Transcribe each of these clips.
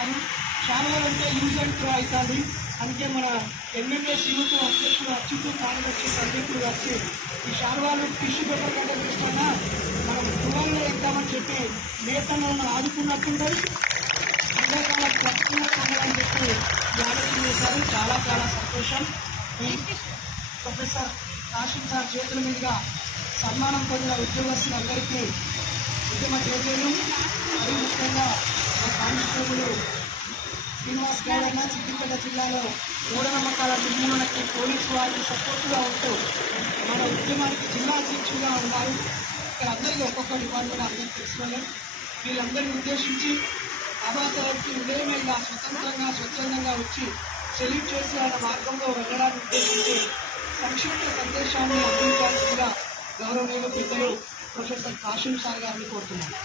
కాదు. శాలువాలు అంటే యూజ్ అండ్ త్రో అవుతుంది. అందుకే మన ఎంఎంఎస్ యూత్ అధ్యక్షుడు అచ్యుత్ కార్యదర్శి సందీపుడు వచ్చి ఈ శాలువాలు టిష్యూ పేపర్ కంటే చూసినా మనం తువాల్లో ఇద్దామని చెప్పి నేతలను ఆదుకున్నట్టుంటుంది. అంతేకాల ప్రతిని చెప్పి ఆలోచన చేశారు. చాలా చాలా సంతోషం. ఈ ప్రొఫెసర్ కాశీం సార్ చేతుల మీదుగా సన్మానం పొందిన ఉద్యోగస్తులందరికీ ఉద్యమ చేతులు మరియు ముఖ్యంగా కానిస్టేబుల్ శ్రీనివాస్ గౌడ్ అన్న సిద్దిపేట జిల్లాలో మూఢనమ్మకాల నిర్మూలనకి పోలీసు వారికి సపోర్టుగా ఉంటూ మన ఉద్యమానికి జిల్లా అధ్యక్షులుగా ఉన్నారు. ఇక్కడ అందరికీ ఒక్కొక్క డిపార్ట్మెంట్ అందరికీ తెలుసుకోలేదు. వీళ్ళందరినీ ఉద్దేశించి బాబాసాహెబ్కి ఉదయమేగా స్వతంత్రంగా స్వచ్ఛందంగా వచ్చి సెల్యూట్ చేసి ఆయన మార్గంలో వెళ్ళడానికి ఉద్దేశించి సంక్షిప్త సందేశాన్ని అందించాల్సిందిగా గౌరవనీయులు పెద్దలు ప్రొఫెసర్ కాశీం సార్ గారిని కోరుతున్నారు.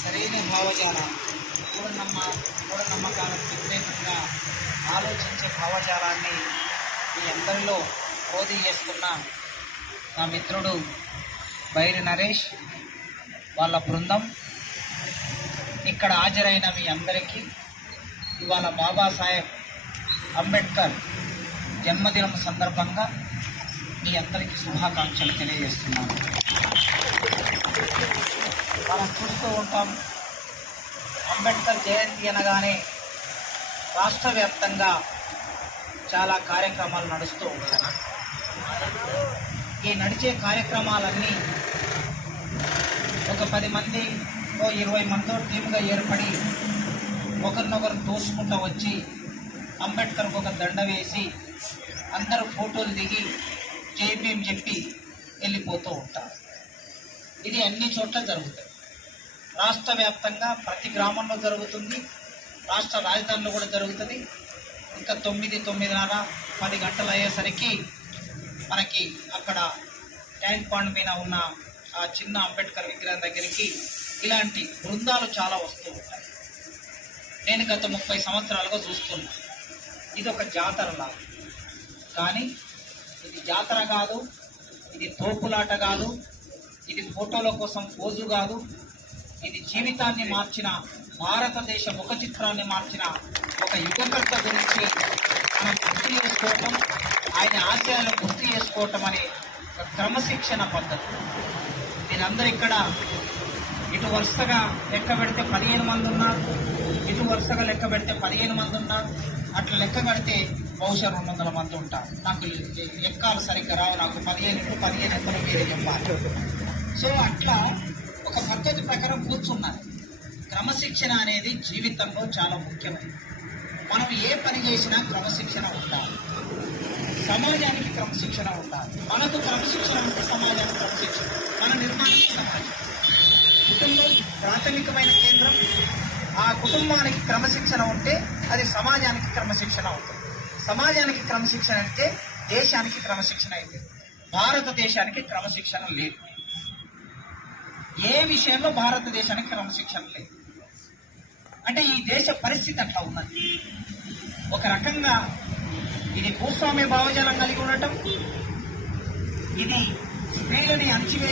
సరైన భావజాలం మూఢనమ్మకాలకు వ్యతిరేకంగా ఆలోచించే భావజాలాన్ని మీ అందరిలో పోటీ చేసుకున్న నా మిత్రుడు బైరి నరేష్, వాళ్ళ బృందం, ఇక్కడ హాజరైన మీ అందరికీ ఇవాళ బాబాసాహెబ్ అంబేద్కర్ జన్మదినం సందర్భంగా మీ అందరికీ శుభాకాంక్షలు తెలియజేస్తున్నాను. మనం చూస్తూ ఉంటాం, అంబేద్కర్ జయంతి అనగానే రాష్ట్ర వ్యాప్తంగా చాలా కార్యక్రమాలు నడుస్తూ ఉంటాయి. ఈ నడిచే కార్యక్రమాలన్నీ ఒక 10 మంది 20 మందితో టీముగా ఏర్పడి ఒకరినొకరు తోసుకుంటూ వచ్చి అంబేద్కర్కు ఒక దండ వేసి అందరూ ఫోటోలు దిగి జైభీం చెప్పి వెళ్ళిపోతూ ఉంటారు. ఇది అన్ని చోట్ల జరుగుతుంది. రాష్ట్ర వ్యాప్తంగా ప్రతి గ్రామంలో జరుగుతుంది. రాష్ట్ర రాజధానిలో కూడా జరుగుతుంది. ఇంకా 9, 9:30, 10 గంటలు అయ్యేసరికి మనకి అక్కడ ట్యాంక్ పాండ్ మీద ఉన్న ఆ చిన్న అంబేద్కర్ విగ్రహం దగ్గరికి ఇలాంటి బృందాలు చాలా వస్తూ ఉంటాయి. నేను గత 30 సంవత్సరాలుగా చూస్తున్నా. ఇది ఒక జాతరలా, కానీ ఇది జాతర కాదు, ఇది తోపులాట కాదు, ఇది ఫోటోల కోసం పోజు కాదు. ఇది జీవితాన్ని మార్చిన, భారతదేశ ముఖ చిత్రాన్ని మార్చిన ఒక యుగకర్త గురించి మనం గుర్తు చేసుకోవటం, ఆయన ఆశయాలను గుర్తు చేసుకోవటం అనే ఒక క్రమశిక్షణ పద్ధతి. మీరందరూ ఇక్కడ ఇటు వరుసగా లెక్క పెడితే 15 మంది ఉన్నారు, ఇటు వరుసగా లెక్క పెడితే 15 మంది ఉన్నారు. అట్లా లెక్క కడితే బహుశా 200 మంది ఉంటారు. నాకు లెక్కలు సరిగ్గా రావు. నాకు 15 ఎంతలో మీరే చెప్పాలి. సో అట్లా ఒక పద్ధతి ప్రకారం కూర్చున్నారు. క్రమశిక్షణ అనేది జీవితంలో చాలా ముఖ్యమైనది. మనం ఏ పని చేసినా క్రమశిక్షణ ఉండాలి, సమాజానికి క్రమశిక్షణ ఉండాలి. మనకు క్రమశిక్షణ ఉంటే సమాజానికి క్రమశిక్షణ, మన నిర్మాణానికి సమాజం. కుటుంబం ప్రాథమికమైన కేంద్రం. ఆ కుటుంబానికి క్రమశిక్షణ ఉంటే అది సమాజానికి క్రమశిక్షణ ఉంటుంది. సమాజానికి క్రమశిక్షణ అంటే దేశానికి క్రమశిక్షణ అయితే. భారతదేశానికి క్రమశిక్షణ లేదు. ఏ విషయంలో భారతదేశానికి క్రమశిక్షణ లేదు. అంటే ఈ దేశ పరిస్థితి అట్లా ఉన్నది. ఒక రకంగా ఇది భూస్వామ్య భావజాలం కలిగి ఉండటం, ఇది స్త్రీలని అణచివేసి